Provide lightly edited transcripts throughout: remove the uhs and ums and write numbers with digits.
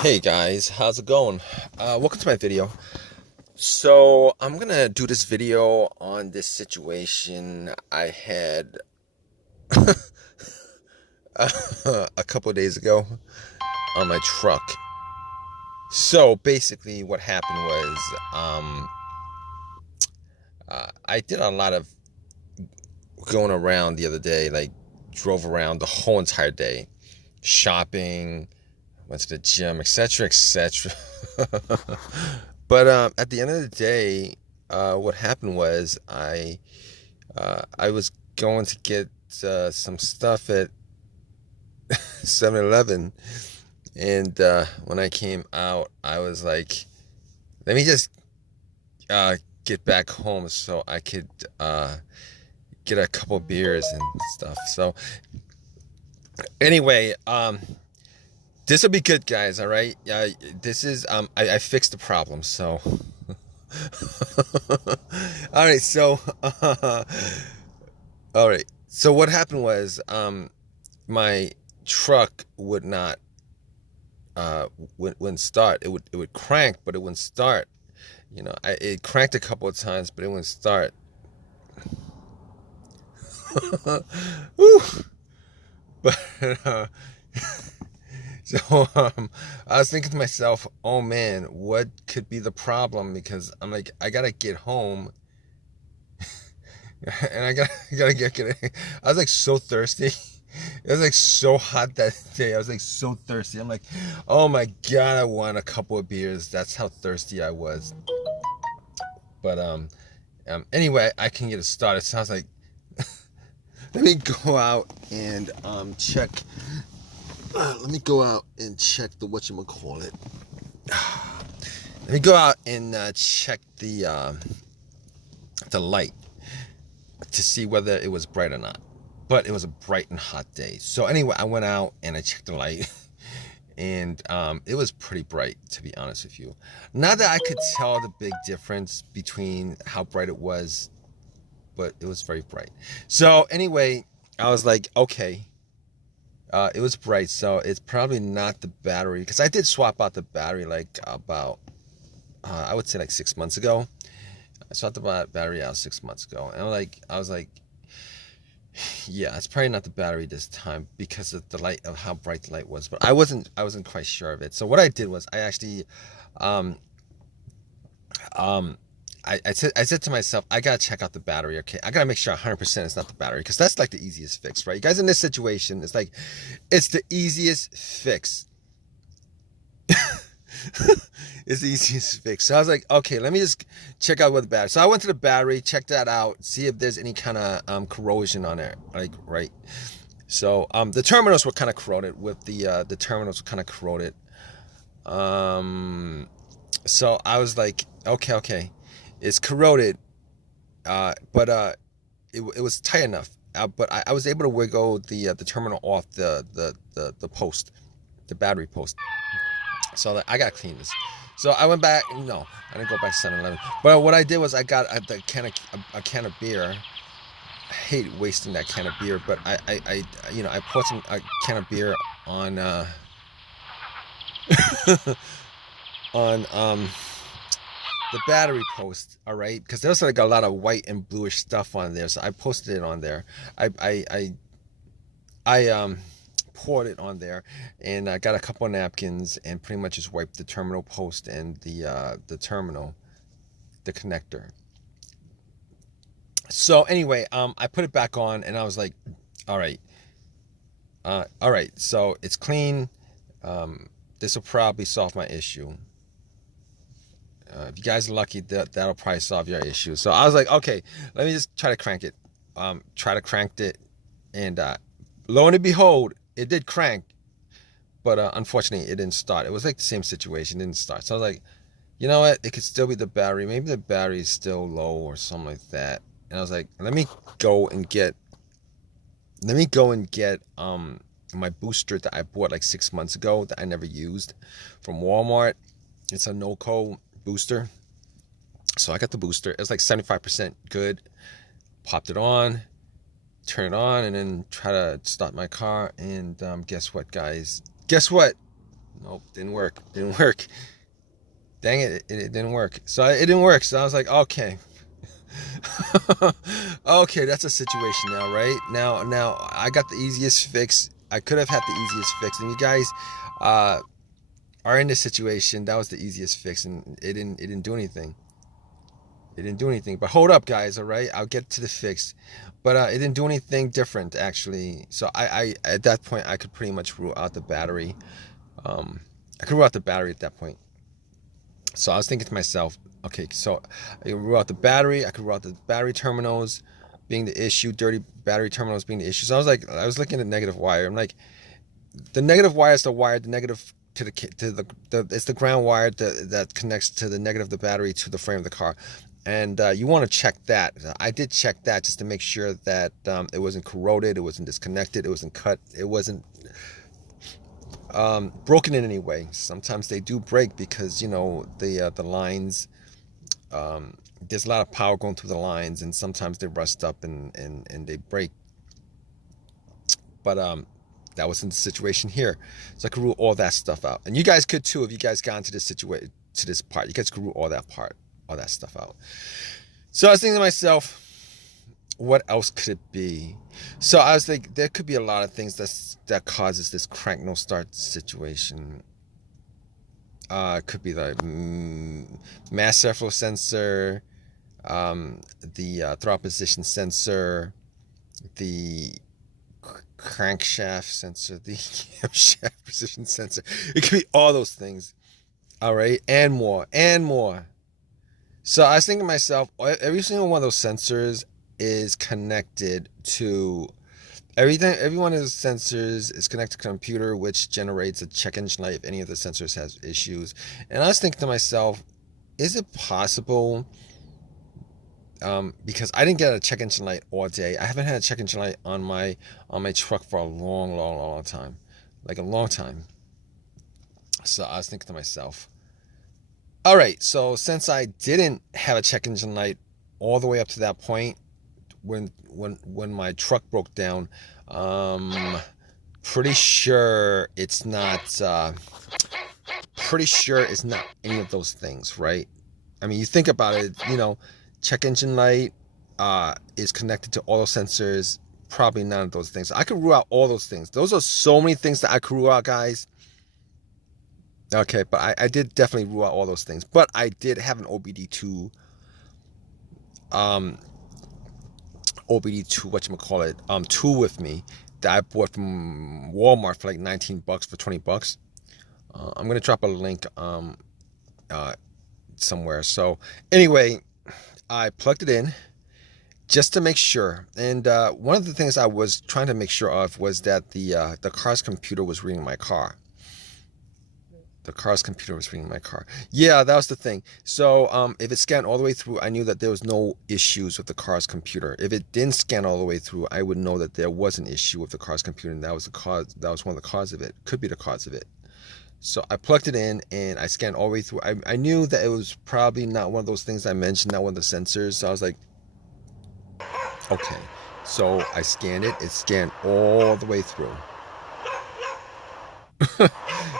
Hey guys, how's it going? Welcome to my video. So I'm gonna do this video on this situation I had a couple of days ago on my truck. So basically, what happened was I did a lot of going around the other day, like drove around the whole entire day, shopping, went to the gym, etc., etc. But at the end of the day, what happened was I was going to get some stuff at 7-Eleven, and when I came out, I was like, let me just get back home so I could get a couple beers and stuff. So anyway, this will be good, guys. All right. This is I fixed the problem. So all right. So all right. So what happened was my truck would not wouldn't start. It would crank, but it wouldn't start. It cranked a couple of times, but it wouldn't start. Woo. But so I was thinking to myself, oh man, what could be the problem? Because I'm like, I gotta get home, and I gotta get. I was like so thirsty. It was like so hot that day. I was like so thirsty. I'm like, oh my god, I want a couple of beers. That's how thirsty I was. But anyway, I can get it started. So I was like, let me go out and check. Let me go out and check the whatchamacallit. Let me go out and check the light to see whether it was bright or not. But it was a bright and hot day. So anyway, I went out and I checked the light, and it was pretty bright, to be honest with you. Not that I could tell the big difference between how bright it was, but it was very bright. So anyway, I was like, okay. It was bright, so it's probably not the battery, because I did swap out the battery like about, I would say like 6 months ago. I swapped the battery out 6 months ago, and I was like, yeah, it's probably not the battery this time because of the light, of how bright the light was. But I wasn't quite sure of it. So what I did was I actually, um, um, I said to myself, I gotta check out the battery. Okay, I gotta make sure 100% it's not the battery, because that's like the easiest fix, right? You guys, in this situation, it's like it's the easiest fix. It's the easiest fix. So I was like, okay, let me just check out what the battery. So I went to the battery, checked that out, see if there's any kind of corrosion on there, like, right. So the terminals were kind of corroded. With the terminals were kind of corroded. So I was like, okay, it's corroded, but it was tight enough. But I was able to wiggle the terminal off the post, the battery post. So I gotta clean this. So I went back. No, I didn't go back to 7-Eleven. But what I did was I got a can of beer. I hate wasting that can of beer, but I poured a can of beer on on the battery post. All right, because there was like a lot of white and bluish stuff on there, so I posted it on there. I poured it on there, and I got a couple of napkins and pretty much just wiped the terminal post and the terminal, the connector. So anyway, I put it back on, and I was like, all right, so it's clean. This will probably solve my issue. If you guys are lucky, that'll probably solve your issue. So I was like, okay, let me just try to crank it. Try to crank it, and lo and behold, it did crank, but unfortunately, it didn't start. It was like the same situation, it didn't start. So I was like, you know what? It could still be the battery. Maybe the battery is still low or something like that. And I was like, let me go and get my booster that I bought like 6 months ago that I never used from Walmart. It's a no-co booster. So I got the booster. It was like 75% good. Popped it on, turn it on, and then try to start my car. And guess what, guys? Guess what? Nope, didn't work. Didn't work. Dang it, it didn't work. So it didn't work. So I was like, okay. Okay, that's a situation now, right? Now I got the easiest fix. I could have had the easiest fix, and you guys uh, are in this situation. That was the easiest fix, and it didn't do anything. It didn't do anything. But hold up, guys. All right, I'll get to the fix. But it didn't do anything different actually. So I at that point I could pretty much rule out the battery. I could rule out the battery at that point. So I was thinking to myself, okay, so I could rule out the battery. I could rule out the battery terminals being the issue, dirty battery terminals being the issue. So I was looking at the negative wire. I'm like, the negative wire is the wire, the negative to the it's the ground wire that connects to the negative of the battery to the frame of the car. And you want to check that. I did check that just to make sure that it wasn't corroded, it wasn't disconnected, it wasn't cut, it wasn't broken in any way. Sometimes they do break because the lines. There's a lot of power going through the lines, and sometimes they rust up and they break. But that wasn't the situation here, so I could rule all that stuff out, and you guys could too if you guys got into this situation to this part. You guys could rule all that stuff out. So I was thinking to myself, what else could it be? So I was like, there could be a lot of things that causes this crank no start situation. It could be the mass airflow sensor, the throttle position sensor, the crankshaft sensor, the camshaft position sensor. It could be all those things. All right, and more, and more. So I was thinking to myself, every single one of those sensors is connected to everything. Every one of those sensors is connected to a computer, which generates a check engine light if any of the sensors has issues. And I was thinking to myself, is it possible? Because I didn't get a check engine light all day. I haven't had a check engine light on my truck for a long time, like a long time. So I was thinking to myself, all right, so since I didn't have a check engine light all the way up to that point, when my truck broke down, pretty sure it's not any of those things, right? I mean, you think about it, check engine light is connected to all those sensors. Probably none of those things. I could rule out all those things. Those are so many things that I could rule out, guys. Okay, but I did definitely rule out all those things. But I did have an OBD2 tool with me that I bought from Walmart for like $19 for $20. I'm gonna drop a link somewhere. So anyway, I plugged it in just to make sure. And one of the things I was trying to make sure of was that the car's computer was reading my car. The car's computer was reading my car. Yeah, that was the thing. So if it scanned all the way through, I knew that there was no issues with the car's computer. If it didn't scan all the way through, I would know that there was an issue with the car's computer, and that was the cause. That was one of the cause of it. Could be the cause of it. So I plugged it in and I scanned all the way through. I knew that it was probably not one of those things I mentioned, not one of the sensors. So I was like, okay. So I scanned it. It scanned all the way through.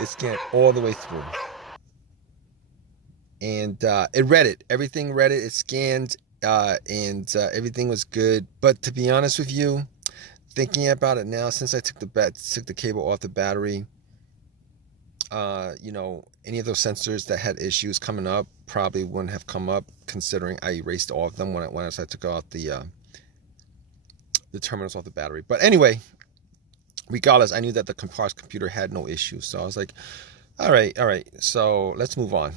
It scanned all the way through, and it read it. Everything read it. It scanned, and everything was good. But to be honest with you, thinking about it now, since I took the cable off the battery, any of those sensors that had issues coming up probably wouldn't have come up, considering I erased all of them when I took out the terminals off the battery. But anyway, regardless, I knew that the car's computer had no issues. So I was like, all right. So let's move on.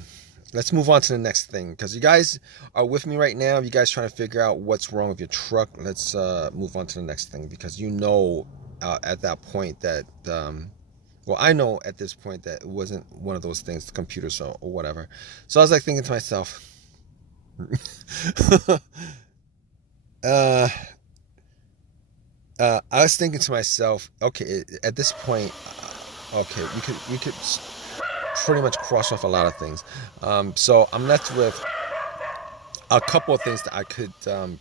Let's move on to the next thing, because you guys are with me right now. You guys trying to figure out what's wrong with your truck. Let's move on to the next thing, because at that point that, I know at this point that it wasn't one of those things, the computer or whatever. So I was like thinking to myself, I was thinking to myself, okay, at this point, okay, we could pretty much cross off a lot of things. So I'm left with a couple of things that I could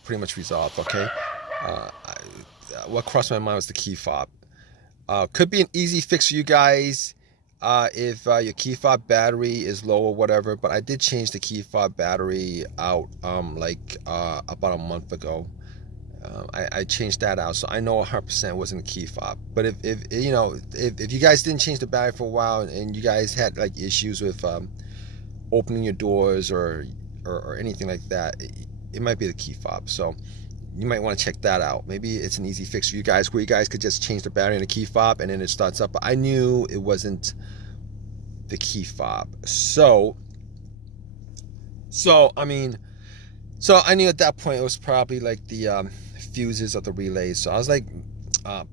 pretty much resolve. Okay, what crossed my mind was the key fob. Could be an easy fix for you guys. if your key fob battery is low or whatever. But I did change the key fob battery out like about a month ago. I changed that out, so I know 100% wasn't a key fob. But if you know, if you guys didn't change the battery for a while and you guys had like issues with opening your doors or anything like that, it might be the key fob. So you might want to check that out. Maybe it's an easy fix for you guys where you guys could just change the battery in the key fob and then it starts up. But I knew it wasn't the key fob. So I mean, so I knew at that point it was probably like the fuses of the relays. So I was like,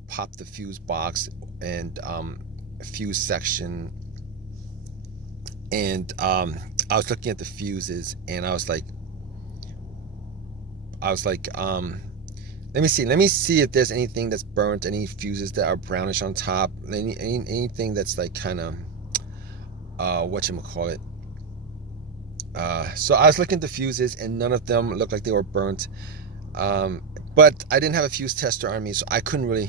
pop the fuse box and fuse section, and I was looking at the fuses, and I was like, let me see if there's anything that's burnt, any fuses that are brownish on top, anything that's like kind of whatchamacallit. So I was looking at the fuses, and none of them looked like they were burnt. But I didn't have a fuse tester on me, so I couldn't really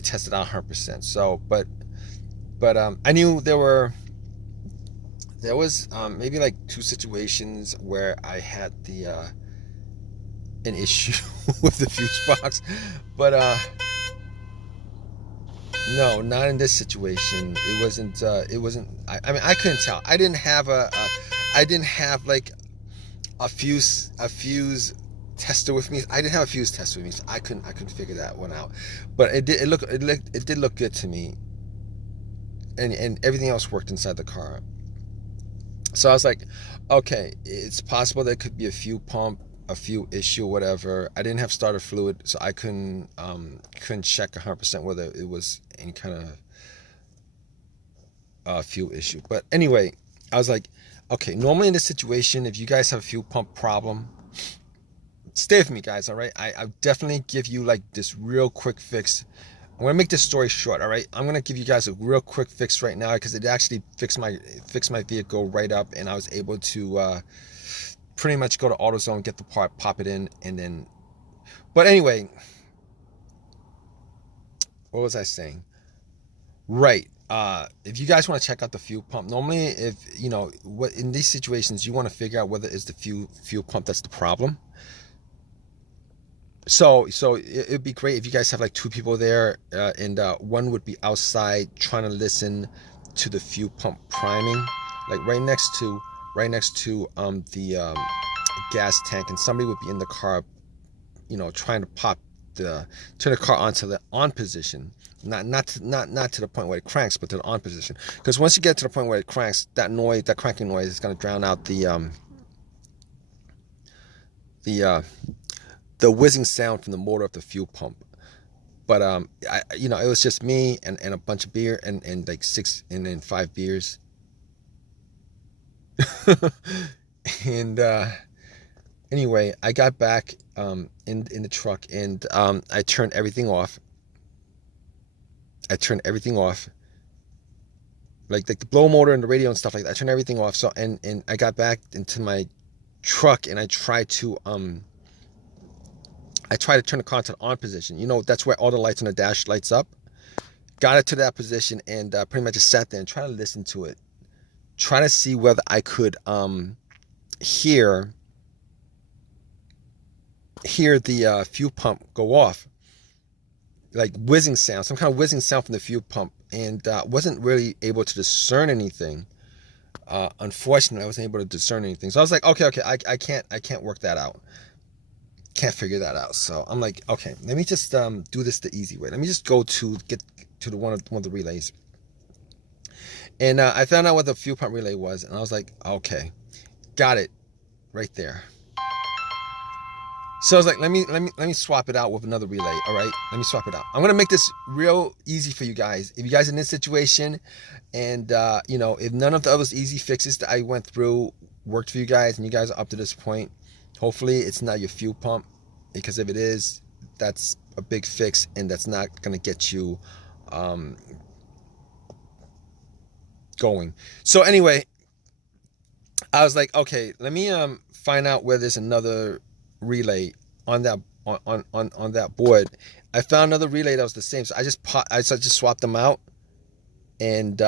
test it out 100%. So, but I knew there was maybe like 2 situations where I had an issue with the fuse box, but no, not in this situation. It wasn't. I mean, I couldn't tell. I didn't have like a fuse tester with me. I didn't have a fuse tester with me, so I couldn't figure that one out. But it did look good to me, and everything else worked inside the car. So I was like, okay, it's possible there could be a fuel pump, a fuel issue, whatever. I didn't have starter fluid, so I couldn't check 100% whether it was any kind of fuel issue. But anyway, I was like, okay, normally in this situation, if you guys have a fuel pump problem, stay with me, guys, all right? I'll definitely give you like this real quick fix. I'm gonna make this story short, all right? I'm gonna give you guys a real quick fix right now because it actually fixed my vehicle right up, and I was able to pretty much go to AutoZone, get the part, pop it in, and then. But anyway, what was I saying? Right. If you guys want to check out the fuel pump, normally if you know what in these situations you want to figure out whether it's the fuel pump that's the problem. So it'd be great if you guys have like 2 people there, and one would be outside trying to listen to the fuel pump priming, like right next to the gas tank, and somebody would be in the car, you know, trying to turn the car onto the on position, not to the point where it cranks, but to the on position. Because once you get to the point where it cranks, that cranking noise is going to drown out the whizzing sound from the motor of the fuel pump. But it was just me and a bunch of beer and like 6 and then 5 beers. And anyway, I got back in the truck, and I turned everything off. Like the blow motor and the radio and stuff like that. I turned everything off. So and I got back into my truck, and I tried to turn the car to the on position. You know, that's where all the lights on the dash lights up. Got it to that position, and pretty much just sat there and tried to listen to it. Try to see whether I could hear the fuel pump go off, like whizzing sound, some kind of whizzing sound from the fuel pump, and wasn't really able to discern anything. Unfortunately, I wasn't able to discern anything. So I was like, okay, I can't work that out. Can't figure that out. So I'm like, okay, let me just do this the easy way. Let me just get to one of the relays. And I found out what the fuel pump relay was, and I was like, okay, got it right there. So I was like, let me swap it out with another relay. All right, let me swap it out. I'm gonna make this real easy for you guys. If you guys are in this situation, and if none of the other easy fixes that I went through worked for you guys, and you guys are up to this point, hopefully it's not your fuel pump, because if it is, that's a big fix, and that's not gonna get you going. So anyway, I was like, okay, let me find out where there's another relay on that on that board. I found another relay that was the same, so I just swapped them out, and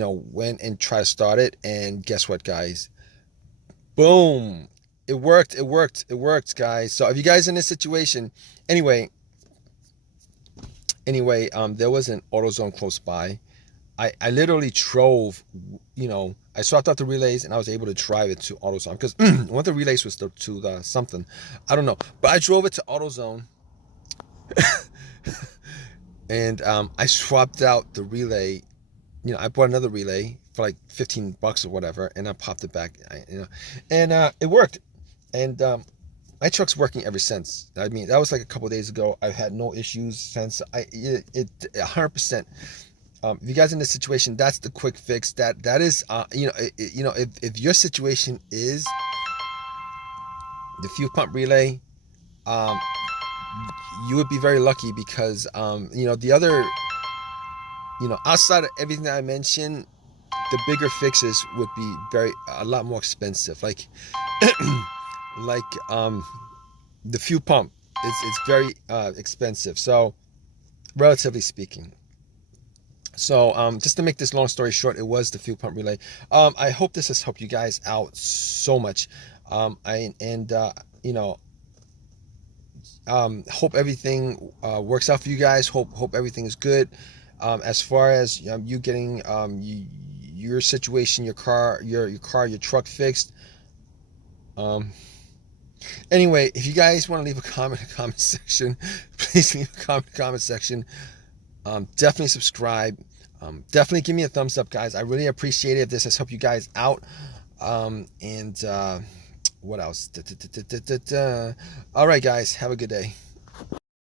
went and tried to start it, and guess what, guys? Boom! It worked. It worked. It worked, guys. So if you guys in this situation, anyway, there was an AutoZone close by. I literally drove, I swapped out the relays and I was able to drive it to AutoZone because one of the relays was to the something, I don't know, but I drove it to AutoZone and I swapped out the relay. I bought another relay for like $15 or whatever, and I popped it back, and it worked. And my truck's working ever since. I mean, that was like a couple of days ago. I've had no issues since. It 100%. If you guys in this situation, that's the quick fix. That is, if your situation is the fuel pump relay, you would be very lucky because, the other, outside of everything that I mentioned, the bigger fixes would be a lot more expensive. Like, the fuel pump, it's very expensive. So, relatively speaking. So just to make this long story short, it was the fuel pump relay. I hope this has helped you guys out so much. Hope everything works out for you guys. Hope everything is good. As far as you getting your situation, your truck fixed. Anyway, if you guys want to leave a comment in the comment section, please leave a comment in the comment section. Definitely subscribe. Definitely give me a thumbs up, guys. I really appreciate it if this has helped you guys out. What else? All right, guys. Have a good day.